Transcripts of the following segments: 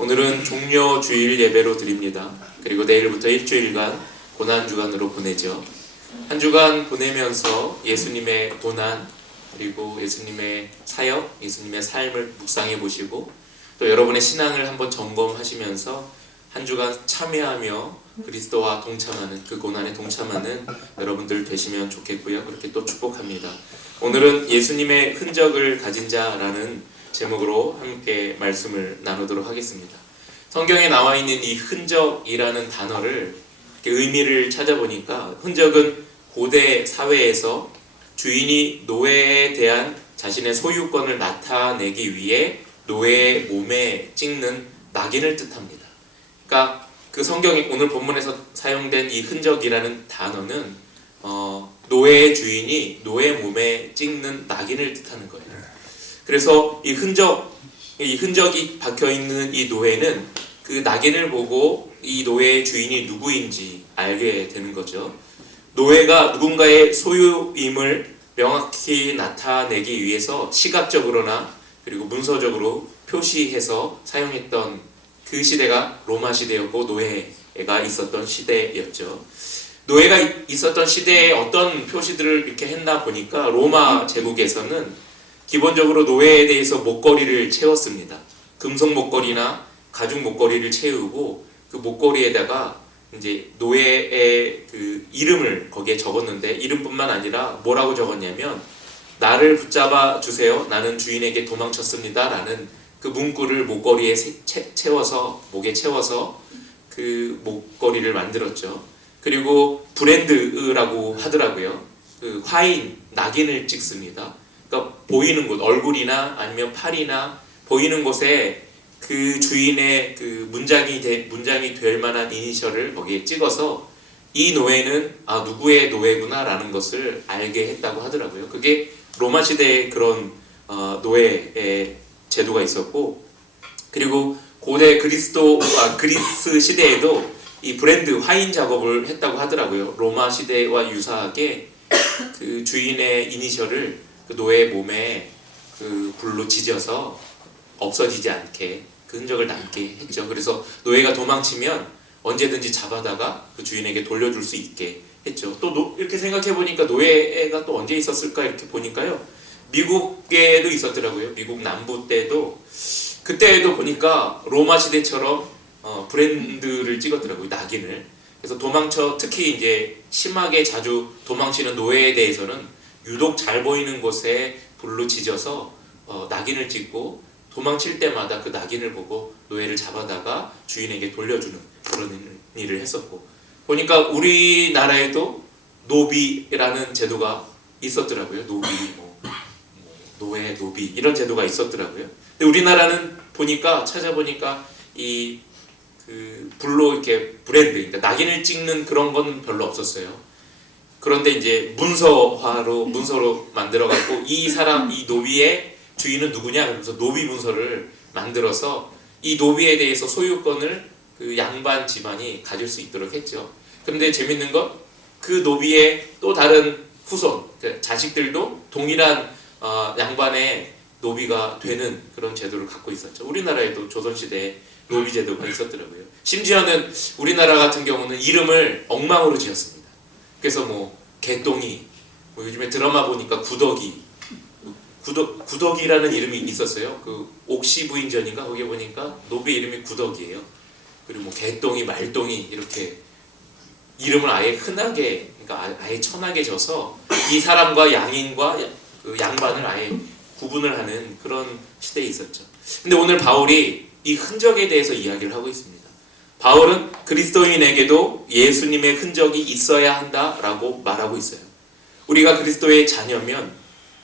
오늘은 종려 주일 예배로 드립니다. 그리고 내일부터 일주일간 고난주간으로 보내죠. 한 주간 보내면서 예수님의 고난, 그리고 예수님의 사역, 예수님의 삶을 묵상해 보시고 또 여러분의 신앙을 한번 점검하시면서 한 주간 참여하며 그리스도와 동참하는, 그 고난에 동참하는 여러분들 되시면 좋겠고요. 그렇게 또 축복합니다. 오늘은 예수님의 흔적을 가진 자라는 제목으로 함께 말씀을 나누도록 하겠습니다. 성경에 나와 있는 이 흔적이라는 단어를 의미를 찾아보니까, 흔적은 고대 사회에서 주인이 노예에 대한 자신의 소유권을 나타내기 위해 노예의 몸에 찍는 낙인을 뜻합니다. 그러니까 그 성경이 오늘 본문에서 사용된 이 흔적이라는 단어는 노예의 주인이 노예 몸에 찍는 낙인을 뜻하는 거예요. 그래서 이 흔적이 박혀 있는 이 노예는 그 낙인을 보고 이 노예의 주인이 누구인지 알게 되는 거죠. 노예가 누군가의 소유임을 명확히 나타내기 위해서 시각적으로나 그리고 문서적으로 표시해서 사용했던 그 시대가 로마 시대였고, 노예가 있었던 시대였죠. 노예가 있었던 시대에 어떤 표시들을 이렇게 했나 보니까, 로마 제국에서는 기본적으로 노예에 대해서 목걸이를 채웠습니다. 금속 목걸이나 가죽 목걸이를 채우고 그 목걸이에다가 이제 노예의 그 이름을 거기에 적었는데, 이름뿐만 아니라 뭐라고 적었냐면, 나를 붙잡아 주세요, 나는 주인에게 도망쳤습니다 라는 그 문구를 목걸이에 채워서, 목에 채워서 그 목걸이를 만들었죠. 그리고 브랜드라고 하더라고요. 그 화인, 낙인을 찍습니다. 그러니까 보이는 곳, 얼굴이나 아니면 팔이나 보이는 곳에 그 주인의 그 문장이 될 만한 이니셜을 거기에 찍어서 이 노예는 누구의 노예구나 라는 것을 알게 했다고 하더라고요. 그게 로마 시대의 그런 노예의 제도가 있었고, 그리고 고대 그리스 시대에도 이 브랜드 화인 작업을 했다고 하더라고요. 로마 시대와 유사하게 그 주인의 이니셜을 그 노예 몸에 그 불로 지져서 없어지지 않게 그 흔적을 남게 했죠. 그래서 노예가 도망치면 언제든지 잡아다가 그 주인에게 돌려줄 수 있게 했죠. 또 이렇게 생각해 보니까 노예가 또 언제 있었을까 이렇게 보니까요, 미국에도 있었더라고요. 미국 남부 때도, 그때에도 보니까 로마 시대처럼 브랜드를 찍었더라고요, 낙인을. 그래서 특히 이제 심하게 자주 도망치는 노예에 대해서는 유독 잘 보이는 곳에 불로 지져서 낙인을 찍고, 도망칠 때마다 그 낙인을 보고 노예를 잡아다가 주인에게 돌려주는 그런 일을 했었고, 보니까 우리나라에도 노비라는 제도가 있었더라고요. 노예, 노비 이런 제도가 있었더라고요. 근데 우리나라는 찾아보니까 이 그 불로 이렇게 브랜드, 그러니까 낙인을 찍는 그런 건 별로 없었어요. 그런데 이제 문서로 만들어갖고 이 노비의 주인은 누구냐 그러면서 노비 문서를 만들어서 이 노비에 대해서 소유권을 그 양반 집안이 가질 수 있도록 했죠. 그런데 재밌는 건 그 노비의 또 다른 후손, 자식들도 동일한 양반의 노비가 되는 그런 제도를 갖고 있었죠. 우리나라에도 조선시대에 노비 제도가 있었더라고요. 심지어는 우리나라 같은 경우는 이름을 엉망으로 지었습니다. 그래서 개똥이, 요즘에 드라마 보니까 구덕이라는 이름이 있었어요. 그 옥시부인전인가 거기에 보니까 노비 이름이 구덕이에요. 그리고 개똥이, 말똥이 이렇게 이름을 아예 흔하게, 그러니까 아예 천하게 져서 이 사람과 양인과 그 양반을 아예 구분을 하는 그런 시대에 있었죠. 근데 오늘 바울이 이 흔적에 대해서 이야기를 하고 있습니다. 바울은 그리스도인에게도 예수님의 흔적이 있어야 한다라고 말하고 있어요. 우리가 그리스도의 자녀면,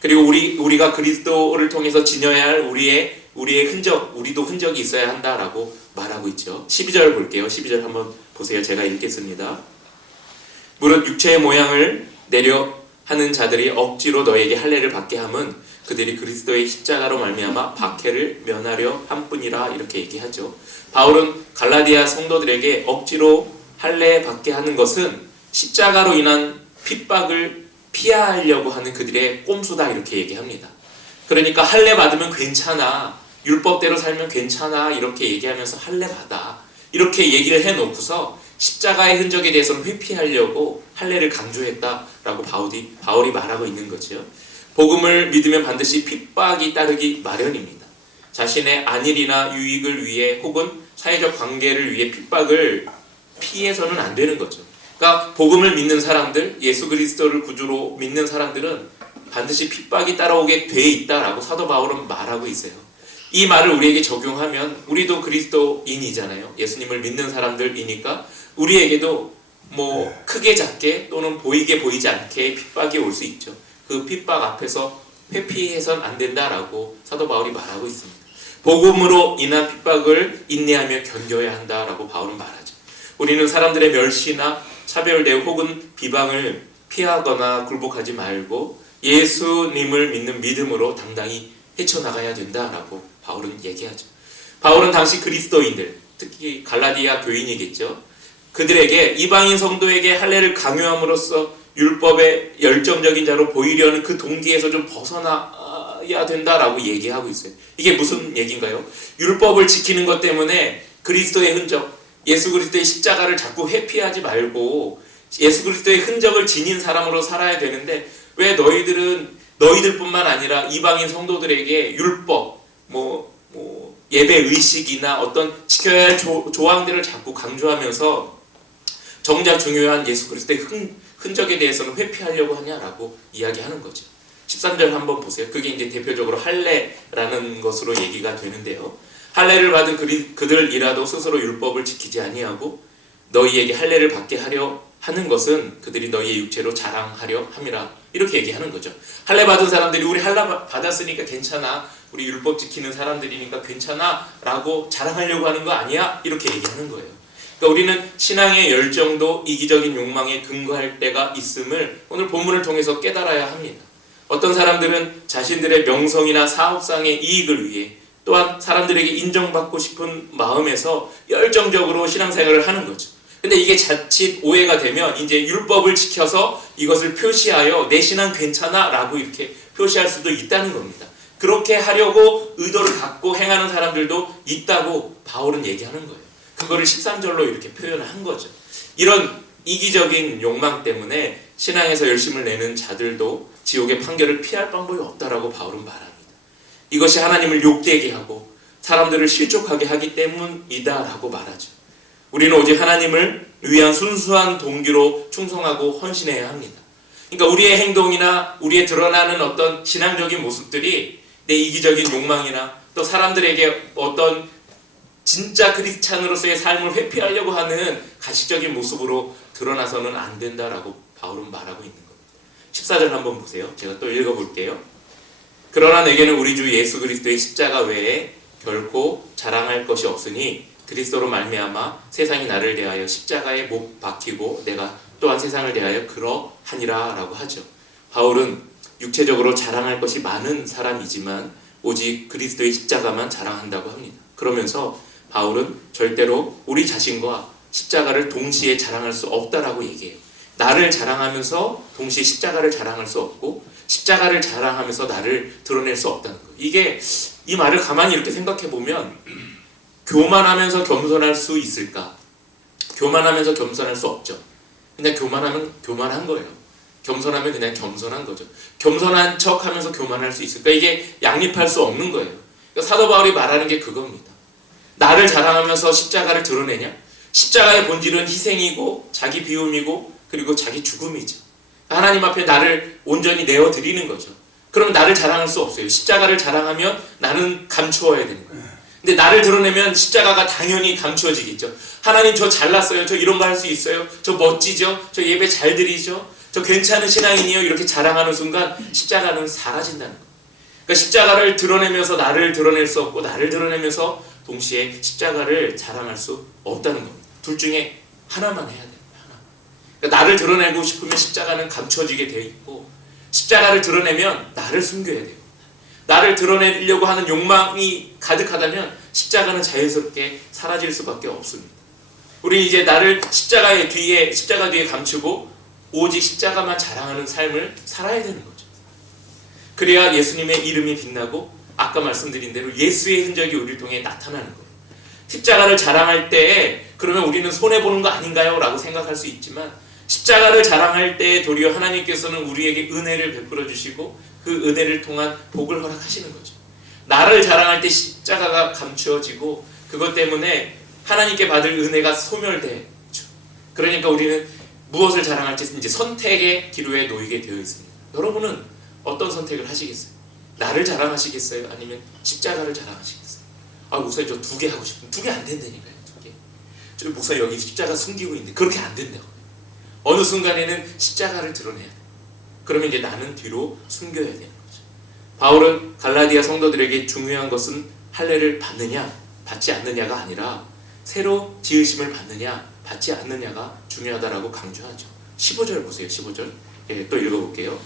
그리고 우리가 그리스도를 통해서 지녀야 할 우리의 흔적, 우리도 흔적이 있어야 한다라고 말하고 있죠. 12절 볼게요. 12절 한번 보세요. 제가 읽겠습니다. 무릇 육체의 모양을 내려 하는 자들이 억지로 너에게 할례를 받게 함은 그들이 그리스도의 십자가로 말미암아 박해를 면하려 함뿐이라, 이렇게 얘기하죠. 바울은 갈라디아 성도들에게 억지로 할례 받게 하는 것은 십자가로 인한 핍박을 피하려고 하는 그들의 꼼수다, 이렇게 얘기합니다. 그러니까 할례 받으면 괜찮아, 율법대로 살면 괜찮아 이렇게 얘기하면서 할례 받아 이렇게 얘기를 해놓고서 십자가의 흔적에 대해서는 회피하려고 할례를 강조했다라고 바울이 말하고 있는 거죠. 복음을 믿으면 반드시 핍박이 따르기 마련입니다. 자신의 안일이나 유익을 위해 혹은 사회적 관계를 위해 핍박을 피해서는 안 되는 거죠. 그러니까 복음을 믿는 사람들, 예수 그리스도를 구주로 믿는 사람들은 반드시 핍박이 따라오게 돼 있다라고 사도 바울은 말하고 있어요. 이 말을 우리에게 적용하면 우리도 그리스도인이잖아요. 예수님을 믿는 사람들이니까 우리에게도 뭐 크게 작게 또는 보이게 보이지 않게 핍박이 올 수 있죠. 그 핍박 앞에서 회피해선 안 된다라고 사도 바울이 말하고 있습니다. 복음으로 인한 핍박을 인내하며 견뎌야 한다라고 바울은 말하죠. 우리는 사람들의 멸시나 차별 대우 혹은 비방을 피하거나 굴복하지 말고 예수님을 믿는 믿음으로 당당히 헤쳐나가야 된다라고 바울은 얘기하죠. 바울은 당시 그리스도인들, 특히 갈라디아 교인이겠죠. 그들에게 이방인 성도에게 할례를 강요함으로써 율법의 열정적인 자로 보이려는 그 동기에서 좀 벗어나야 된다라고 얘기하고 있어요. 이게 무슨 얘기인가요? 율법을 지키는 것 때문에 그리스도의 흔적, 예수 그리스도의 십자가를 자꾸 회피하지 말고 예수 그리스도의 흔적을 지닌 사람으로 살아야 되는데 왜 너희들뿐만 아니라 이방인 성도들에게 율법, 예배 의식이나 어떤 지켜야 할 조항들을 자꾸 강조하면서 정작 중요한 예수 그리스도의 흔적에 대해서는 회피하려고 하냐라고 이야기하는 거죠. 13절 한번 보세요. 그게 이제 대표적으로 할례라는 것으로 얘기가 되는데요. 할례를 받은 그들이라도 스스로 율법을 지키지 아니하고 너희에게 할례를 받게 하려 하는 것은 그들이 너희의 육체로 자랑하려 함이라 이렇게 얘기하는 거죠. 할례 받은 사람들이 우리 할례 받았으니까 괜찮아, 우리 율법 지키는 사람들이니까 괜찮아 라고 자랑하려고 하는 거 아니야? 이렇게 얘기하는 거예요. 그러니까 우리는 신앙의 열정도 이기적인 욕망에 근거할 때가 있음을 오늘 본문을 통해서 깨달아야 합니다. 어떤 사람들은 자신들의 명성이나 사업상의 이익을 위해 또한 사람들에게 인정받고 싶은 마음에서 열정적으로 신앙생활을 하는 거죠. 근데 이게 자칫 오해가 되면 이제 율법을 지켜서 이것을 표시하여 내 신앙 괜찮아 라고 이렇게 표시할 수도 있다는 겁니다. 그렇게 하려고 의도를 갖고 행하는 사람들도 있다고 바울은 얘기하는 거예요. 그거를 13절로 이렇게 표현을 한 거죠. 이런 이기적인 욕망 때문에 신앙에서 열심을 내는 자들도 지옥의 판결을 피할 방법이 없다라고 바울은 말합니다. 이것이 하나님을 욕되게 하고 사람들을 실족하게 하기 때문이다라고 말하죠. 우리는 오직 하나님을 위한 순수한 동기로 충성하고 헌신해야 합니다. 그러니까 우리의 행동이나 우리의 드러나는 어떤 신앙적인 모습들이 내 이기적인 욕망이나 또 사람들에게 어떤 진짜 크리스찬으로서의 삶을 회피하려고 하는 가시적인 모습으로 드러나서는 안 된다라고 바울은 말하고 있는 겁니다. 14절 한번 보세요. 제가 또 읽어볼게요. 그러나 내게는 우리 주 예수 그리스도의 십자가 외에 결코 자랑할 것이 없으니 그리스도로 말미암아 세상이 나를 대하여 십자가에 못 박히고 내가 또한 세상을 대하여 그러하니라 라고 하죠. 바울은 육체적으로 자랑할 것이 많은 사람이지만 오직 그리스도의 십자가만 자랑한다고 합니다. 그러면서 바울은 절대로 우리 자신과 십자가를 동시에 자랑할 수 없다라고 얘기해요. 나를 자랑하면서 동시에 십자가를 자랑할 수 없고 십자가를 자랑하면서 나를 드러낼 수 없다는 거예요. 이게 이 말을 가만히 이렇게 생각해 보면 교만하면서 겸손할 수 있을까? 교만하면서 겸손할 수 없죠. 그냥 교만하면 교만한 거예요. 겸손하면 그냥 겸손한 거죠. 겸손한 척하면서 교만할 수 있을까? 이게 양립할 수 없는 거예요. 그러니까 사도 바울이 말하는 게 그겁니다. 나를 자랑하면서 십자가를 드러내냐? 십자가의 본질은 희생이고 자기 비움이고 그리고 자기 죽음이죠. 하나님 앞에 나를 온전히 내어드리는 거죠. 그러면 나를 자랑할 수 없어요. 십자가를 자랑하면 나는 감추어야 되는 거예요. 근데 나를 드러내면 십자가가 당연히 감추어지겠죠. 하나님 저 잘났어요. 저 이런 거 할 수 있어요. 저 멋지죠. 저 예배 잘 드리죠. 저 괜찮은 신앙인이요. 이렇게 자랑하는 순간 십자가는 사라진다는 거예요. 그러니까 십자가를 드러내면서 나를 드러낼 수 없고 나를 드러내면서 동시에 십자가를 자랑할 수 없다는 겁니다. 둘 중에 하나만 해야 돼요. 하나. 그러니까 나를 드러내고 싶으면 십자가는 감춰지게 되어 있고 십자가를 드러내면 나를 숨겨야 돼요. 나를 드러내려고 하는 욕망이 가득하다면 십자가는 자연스럽게 사라질 수밖에 없습니다. 우리는 이제 나를 십자가 뒤에 감추고 오직 십자가만 자랑하는 삶을 살아야 되는 거죠. 그래야 예수님의 이름이 빛나고 아까 말씀드린 대로 예수의 흔적이 우리를 통해 나타나는 거예요. 십자가를 자랑할 때 그러면 우리는 손해보는 거 아닌가요? 라고 생각할 수 있지만 십자가를 자랑할 때 도리어 하나님께서는 우리에게 은혜를 베풀어 주시고 그 은혜를 통한 복을 허락하시는 거죠. 나를 자랑할 때 십자가가 감추어지고 그것 때문에 하나님께 받을 은혜가 소멸되죠. 그러니까 우리는 무엇을 자랑할지 이제 선택의 기로에 놓이게 되어 있습니다. 여러분은 어떤 선택을 하시겠어요? 나를 자랑하시겠어요? 아니면 십자가를 자랑하시겠어요? 아, 목사님 저 2개 하고 싶은데 2개 안 된다니까요. 2개. 저 목사님 여기 십자가 숨기고 있는데 그렇게 안 된다고. 어느 순간에는 십자가를 드러내야 돼. 그러면 이제 나는 뒤로 숨겨야 되는 거죠. 바울은 갈라디아 성도들에게 중요한 것은 할례를 받느냐 받지 않느냐가 아니라 새로 지으심을 받느냐 받지 않느냐가 중요하다라고 강조하죠. 15절 보세요. 15절. 예, 또 읽어볼게요.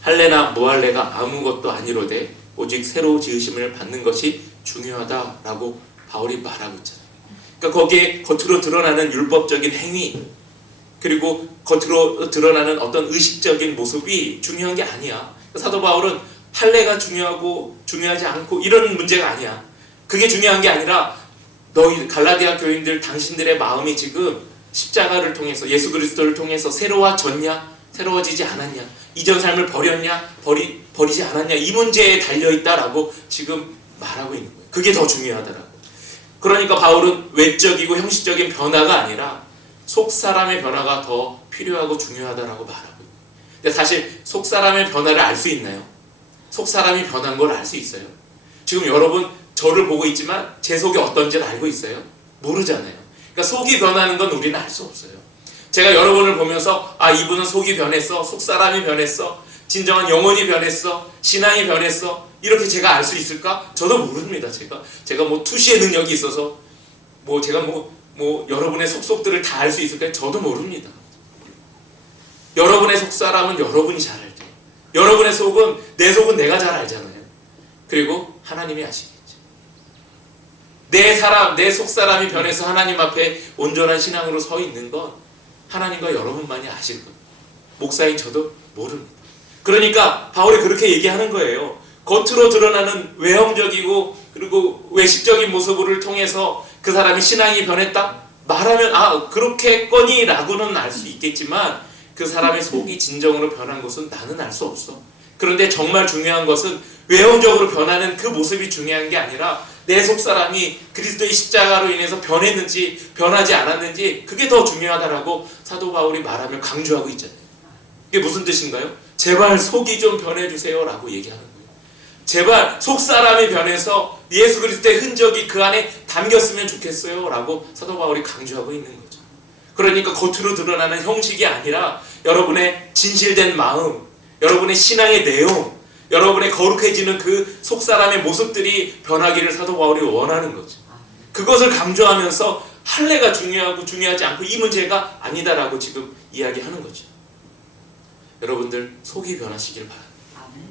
할례나 무할례가 아무것도 아니로되 오직 새로 지으심을 받는 것이 중요하다라고 바울이 말하고 있잖아요. 그러니까 거기에 겉으로 드러나는 율법적인 행위 그리고 겉으로 드러나는 어떤 의식적인 모습이 중요한 게 아니야. 사도 바울은 할례가 중요하고 중요하지 않고 이런 문제가 아니야. 그게 중요한 게 아니라 너희 갈라디아 교인들 당신들의 마음이 지금 십자가를 통해서 예수 그리스도를 통해서 새로워졌냐 새로워지지 않았냐 이전 삶을 버렸냐 버리지 않았냐 이 문제에 달려있다라고 지금 말하고 있는 거예요. 그게 더 중요하다라고. 그러니까 바울은 외적이고 형식적인 변화가 아니라 속사람의 변화가 더 필요하고 중요하다라고 말하고 있는 거예요. 근데 사실 속사람의 변화를 알 수 있나요? 속사람이 변한 걸 알 수 있어요? 지금 여러분 저를 보고 있지만 제 속이 어떤지를 알고 있어요? 모르잖아요. 그러니까 속이 변하는 건 우리는 알 수 없어요. 제가 여러분을 보면서 아 이분은 속이 변했어, 속사람이 변했어, 진정한 영혼이 변했어, 신앙이 변했어 이렇게 제가 알 수 있을까? 저도 모릅니다. 제가 뭐 투시의 능력이 있어서 뭐 제가 뭐 여러분의 속속들을 다 알 수 있을까요? 저도 모릅니다. 여러분의 속사람은 여러분이 잘 알죠. 여러분의 속은 내 속은 내가 잘 알잖아요. 그리고 하나님이 아시겠죠. 내 속사람이 변해서 하나님 앞에 온전한 신앙으로 서 있는 건 하나님과 여러분만이 아실 겁니다. 목사인 저도 모릅니다. 그러니까 바울이 그렇게 얘기하는 거예요. 겉으로 드러나는 외형적이고 그리고 외식적인 모습을 통해서 그 사람이 신앙이 변했다? 말하면 아 그렇겠거니 라고는 알 수 있겠지만 그 사람의 속이 진정으로 변한 것은 나는 알 수 없어. 그런데 정말 중요한 것은 외형적으로 변하는 그 모습이 중요한 게 아니라 내 속사람이 그리스도의 십자가로 인해서 변했는지 변하지 않았는지 그게 더 중요하다라고 사도 바울이 말하며 강조하고 있잖아요. 이게 무슨 뜻인가요? 제발 속이 좀 변해주세요 라고 얘기하는 거예요. 제발 속사람이 변해서 예수 그리스도의 흔적이 그 안에 담겼으면 좋겠어요 라고 사도 바울이 강조하고 있는 거죠. 그러니까 겉으로 드러나는 형식이 아니라 여러분의 진실된 마음, 여러분의 신앙의 내용, 여러분의 거룩해지는 그 속사람의 모습들이 변하기를 사도 바울이 원하는 거죠. 그것을 강조하면서 할례가 중요하고 중요하지 않고 이 문제가 아니다라고 지금 이야기하는 거죠. 여러분들 속이 변하시길 바랍니다.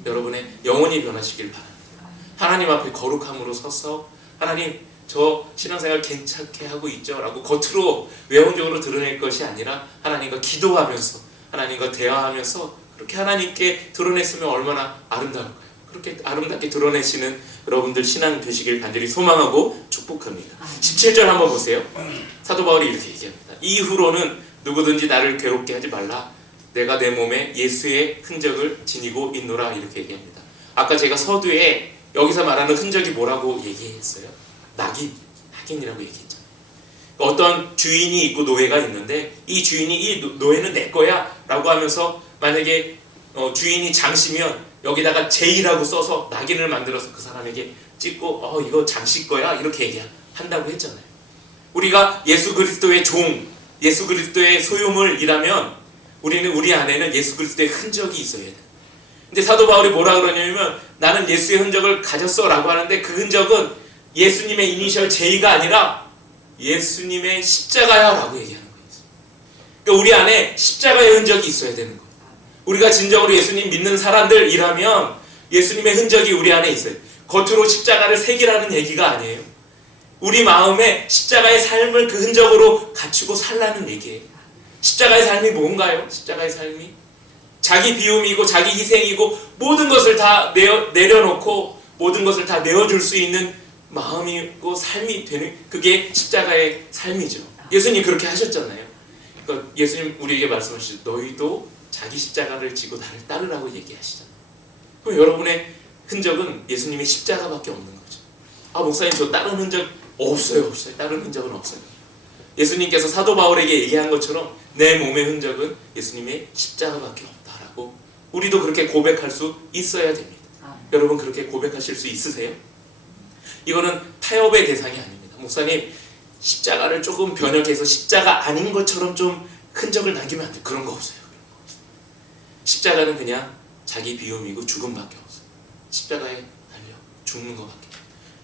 여러분의 영혼이 변하시길 바랍니다. 하나님 앞에 거룩함으로 서서 하나님 저 신앙생활 괜찮게 하고 있죠 라고 겉으로 외형적으로 드러낼 것이 아니라 하나님과 기도하면서 하나님과 대화하면서 그렇게 하나님께 드러냈으면 얼마나 아름다울까요? 그렇게 아름답게 드러내시는 여러분들 신앙 되시길 간절히 소망하고 축복합니다. 17절 한번 보세요. 사도 바울이 이렇게 얘기합니다. 이후로는 누구든지 나를 괴롭게 하지 말라. 내가 내 몸에 예수의 흔적을 지니고 있노라 이렇게 얘기합니다. 아까 제가 서두에 여기서 말하는 흔적이 뭐라고 얘기했어요? 낙인이라고 얘기했죠. 어떤 주인이 있고 노예가 있는데 이 주인이 이 노예는 내 거야 라고 하면서 만약에 주인이 장시면 여기다가 제이라고 써서 낙인을 만들어서 그 사람에게 찍고 이거 장씨 거야 이렇게 얘기한다고 했잖아요. 우리가 예수 그리스도의 종, 예수 그리스도의 소유물이라면 우리는 우리 안에는 예수 그리스도의 흔적이 있어야 돼요. 근데 사도 바울이 뭐라 그러냐면 나는 예수의 흔적을 가졌어 라고 하는데 그 흔적은 예수님의 이니셜 J가 아니라 예수님의 십자가야 라고 얘기하는 거예요. 그러니까 우리 안에 십자가의 흔적이 있어야 되는 거예요. 우리가 진정으로 예수님 믿는 사람들이라면 예수님의 흔적이 우리 안에 있어요. 겉으로 십자가를 새기라는 얘기가 아니에요. 우리 마음에 십자가의 삶을 그 흔적으로 갖추고 살라는 얘기예요. 십자가의 삶이 뭔가요? 십자가의 삶이 자기 비움이고 자기 희생이고 모든 것을 다 내려놓고 모든 것을 다 내어줄 수 있는 마음이고 삶이 되는, 그게 십자가의 삶이죠. 예수님 그렇게 하셨잖아요. 그러니까 예수님 우리에게 말씀하시죠. 너희도 자기 십자가를 지고 나를 따르라고 얘기하시잖아요. 그럼 여러분의 흔적은 예수님의 십자가밖에 없는 거죠. 아, 목사님 저 다른 흔적 없어요. 다른 흔적은 없어요. 예수님께서 사도 바울에게 얘기한 것처럼 내 몸의 흔적은 예수님의 십자가밖에 없다라고 우리도 그렇게 고백할 수 있어야 됩니다. 여러분 그렇게 고백하실 수 있으세요? 이거는 타협의 대상이 아닙니다. 목사님 십자가를 조금 변형해서 십자가 아닌 것처럼 좀 흔적을 남기면 안 돼요. 그런 거 없어요. 십자가는 그냥 자기 비움이고 죽음밖에 없어요. 십자가에 달려 죽는 것밖에.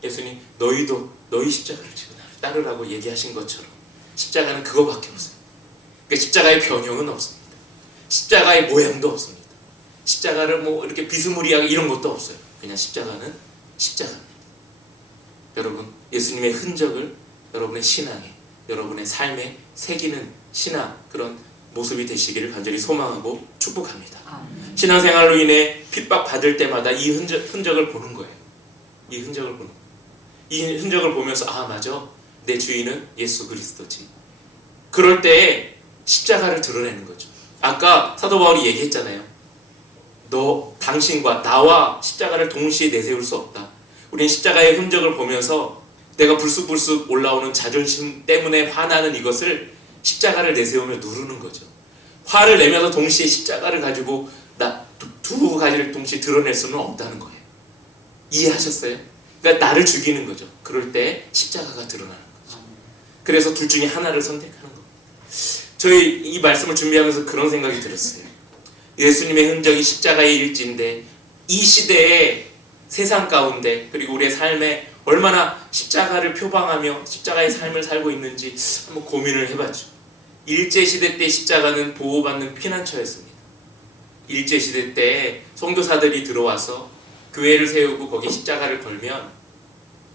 예수님 너희도 너희 십자가를 지고 나를 따르라고 얘기하신 것처럼 십자가는 그거밖에 없어요. 그러니까 십자가의 변형은 없습니다. 십자가의 모양도 없습니다. 십자가를 뭐 이렇게 비스무리하게 이런 것도 없어요. 그냥 십자가는 십자가입니다. 여러분 예수님의 흔적을 여러분의 신앙에, 여러분의 삶에 새기는 신앙, 그런 모습이 되시기를 간절히 소망하고 축복합니다. 신앙생활로 인해 핍박받을 때마다 이 흔적을 보는 거예요. 이 흔적을 보는 거예요. 이 흔적을 보면서 아 맞아, 내 주인은 예수 그리스도지. 그럴 때 십자가를 드러내는 거죠. 아까 사도 바울이 얘기했잖아요. 당신과 나와 십자가를 동시에 내세울 수 없다. 우리는 십자가의 흔적을 보면서 내가 불쑥불쑥 올라오는 자존심 때문에 화나는 이것을 십자가를 내세우며 누르는 거죠. 화를 내면서 동시에 십자가를 가지고 두 가지를 동시에 드러낼 수는 없다는 거예요. 이해하셨어요? 그러니까 나를 죽이는 거죠. 그럴 때 십자가가 드러나는 거죠. 그래서 둘 중에 하나를 선택하는 겁니다. 저희 이 말씀을 준비하면서 그런 생각이 들었어요. 예수님의 흔적이 십자가의 일지인데 이 시대에 세상 가운데 그리고 우리의 삶에 얼마나 십자가를 표방하며 십자가의 삶을 살고 있는지 한번 고민을 해봤죠. 일제시대 때 십자가는 보호받는 피난처였습니다. 일제시대 때 선교사들이 들어와서 교회를 세우고 거기 십자가를 걸면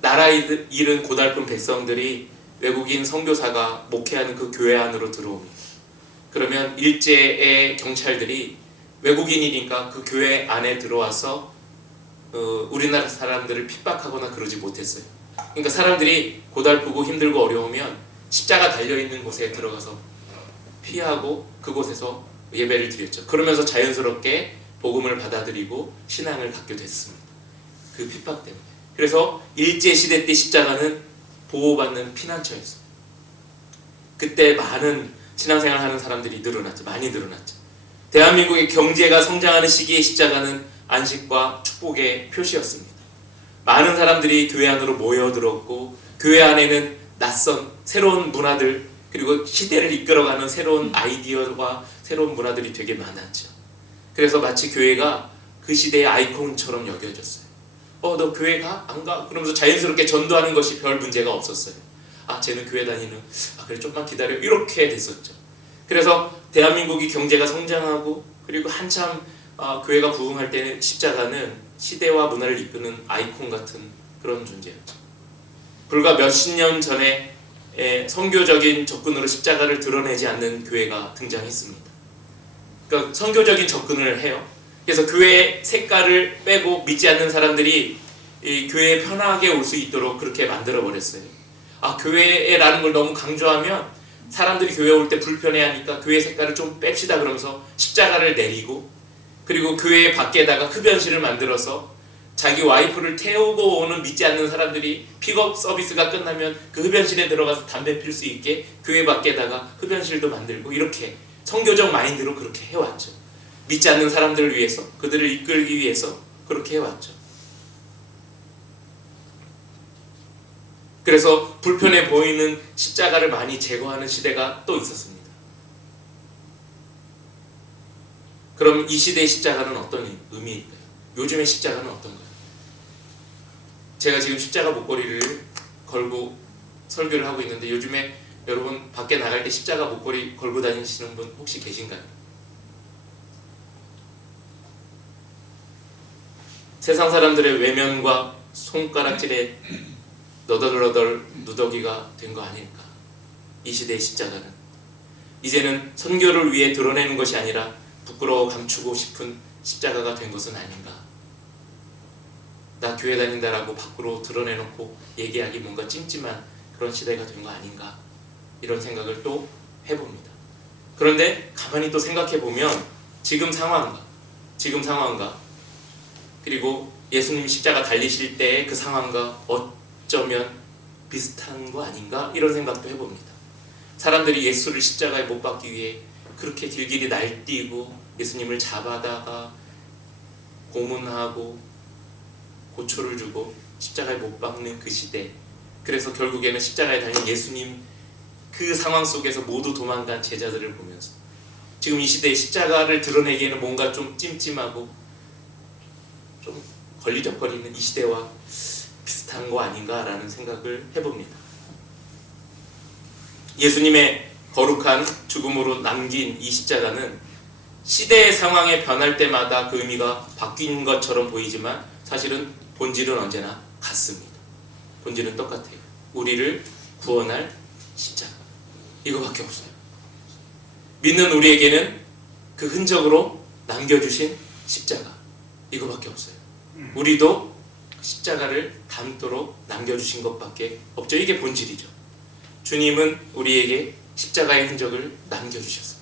나라 잃은 고달픈 백성들이 외국인 선교사가 목회하는 그 교회 안으로 들어옵니다. 그러면 일제의 경찰들이 외국인이니까 그 교회 안에 들어와서 우리나라 사람들을 핍박하거나 그러지 못했어요. 그러니까 사람들이 고달프고 힘들고 어려우면 십자가 달려있는 곳에 들어가서 피하고 그곳에서 예배를 드렸죠. 그러면서 자연스럽게 복음을 받아들이고 신앙을 갖게 됐습니다. 그 핍박 때문에. 그래서 일제시대 때 십자가는 보호받는 피난처였어요. 그때 많은 신앙생활 하는 사람들이 늘어났죠. 많이 늘어났죠. 대한민국의 경제가 성장하는 시기에 십자가는 안식과 축복의 표시였습니다. 많은 사람들이 교회 안으로 모여들었고 교회 안에는 낯선 새로운 문화들 그리고 시대를 이끌어가는 새로운 아이디어와 새로운 문화들이 되게 많았죠. 그래서 마치 교회가 그 시대의 아이콘처럼 여겨졌어요. 너 교회 가? 안 가? 그러면서 자연스럽게 전도하는 것이 별 문제가 없었어요. 아 쟤는 교회 다니는, 그래 좀만 기다려, 이렇게 됐었죠. 그래서 대한민국이 경제가 성장하고 그리고 한참 교회가 부흥할 때는 십자가는 시대와 문화를 이끄는 아이콘 같은 그런 존재였죠. 불과 몇십 년 전에 선교적인 접근으로 십자가를 드러내지 않는 교회가 등장했습니다. 그러니까 선교적인 접근을 해요. 그래서 교회의 색깔을 빼고 믿지 않는 사람들이 이 교회에 편하게 올 수 있도록 그렇게 만들어 버렸어요. 교회라는 걸 너무 강조하면 사람들이 교회 올 때 불편해하니까 교회 색깔을 좀 뺍시다 그러면서 십자가를 내리고, 그리고 교회 밖에다가 흡연실을 만들어서 자기 와이프를 태우고 오는 믿지 않는 사람들이 픽업 서비스가 끝나면 그 흡연실에 들어가서 담배 필 수 있게 교회 밖에다가 흡연실도 만들고, 이렇게 선교적 마인드로 그렇게 해왔죠. 믿지 않는 사람들을 위해서, 그들을 이끌기 위해서 그렇게 해왔죠. 그래서 불편해 보이는 십자가를 많이 제거하는 시대가 또 있었습니다. 그럼 이 시대의 십자가는 어떤 의미일까요? 요즘의 십자가는 어떤가요? 제가 지금 십자가 목걸이를 걸고 설교를 하고 있는데 요즘에 여러분 밖에 나갈 때 십자가 목걸이 걸고 다니시는 분 혹시 계신가요? 세상 사람들의 외면과 손가락질에 너덜너덜 누더기가 된 거 아닐까? 이 시대의 십자가는 이제는 선교를 위해 드러내는 것이 아니라 부끄러워 감추고 싶은 십자가가 된 것은 아닌가? 나 교회 다닌다라고 밖으로 드러내놓고 얘기하기 뭔가 찜찜한 그런 시대가 된 거 아닌가, 이런 생각을 또 해봅니다. 그런데 가만히 또 생각해보면 지금 상황과 그리고 예수님이 십자가 달리실 때의 그 상황과 어쩌면 비슷한 거 아닌가, 이런 생각도 해봅니다. 사람들이 예수를 십자가에 못 박기 위해 그렇게 길길이 날뛰고 예수님을 잡아다가 고문하고 고초를 주고 십자가에 못 박는 그 시대, 그래서 결국에는 십자가에 달린 예수님 그 상황 속에서 모두 도망간 제자들을 보면서 지금 이 시대에 십자가를 드러내기에는 뭔가 좀 찜찜하고 좀 걸리적거리는 이 시대와 비슷한 거 아닌가라는 생각을 해봅니다. 예수님의 거룩한 죽음으로 남긴 이 십자가는 시대의 상황에 변할 때마다 그 의미가 바뀐 것처럼 보이지만 사실은 본질은 언제나 같습니다. 본질은 똑같아요. 우리를 구원할 십자가, 이거밖에 없어요. 믿는 우리에게는 그 흔적으로 남겨주신 십자가, 이거밖에 없어요. 우리도 십자가를 담도록 남겨주신 것밖에 없죠. 이게 본질이죠. 주님은 우리에게 십자가의 흔적을 남겨주셨어요.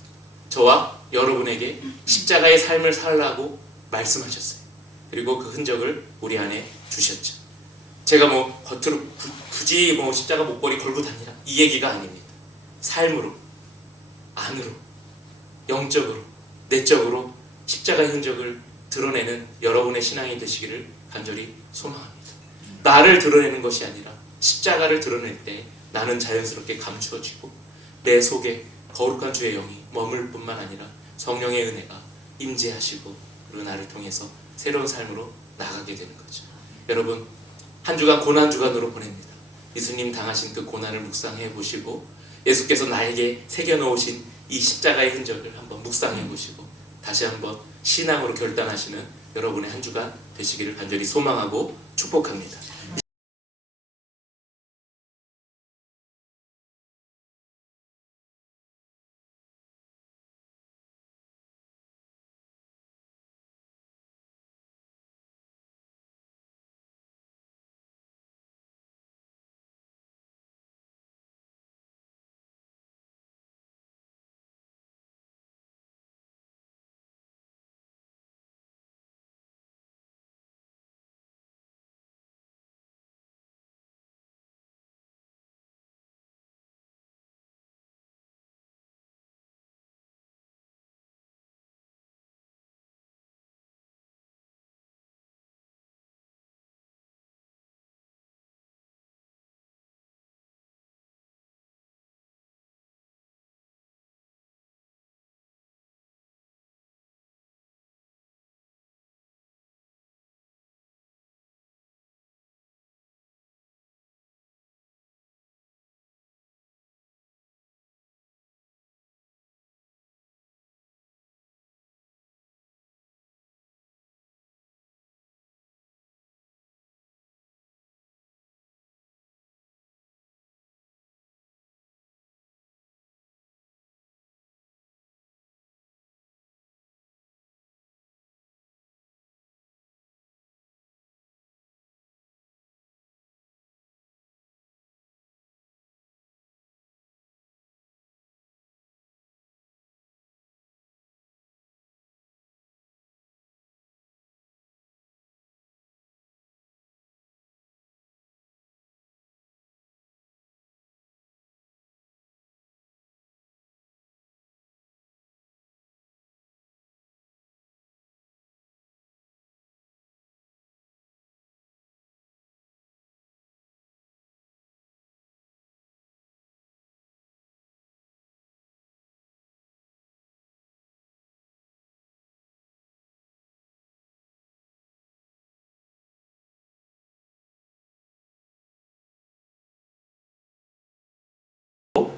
저와 여러분에게 십자가의 삶을 살라고 말씀하셨어요. 그리고 그 흔적을 우리 안에 주셨죠. 제가 뭐 겉으로 굳이 뭐 십자가 목걸이 걸고 다니라, 이 얘기가 아닙니다. 삶으로, 안으로, 영적으로, 내적으로 십자가의 흔적을 드러내는 여러분의 신앙이 되시기를 간절히 소망합니다. 나를 드러내는 것이 아니라 십자가를 드러낼 때 나는 자연스럽게 감추어지고 내 속에 거룩한 주의 영이 머물 뿐만 아니라 성령의 은혜가 임재하시고 그리고 나를 통해서 새로운 삶으로 나가게 되는 거죠. 여러분, 한 주간 고난 주간으로 보냅니다. 예수님 당하신 그 고난을 묵상해 보시고 예수께서 나에게 새겨놓으신 이 십자가의 흔적을 한번 묵상해 보시고 다시 한번 신앙으로 결단하시는 여러분의 한 주간 되시기를 간절히 소망하고 축복합니다.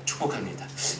축복합니다.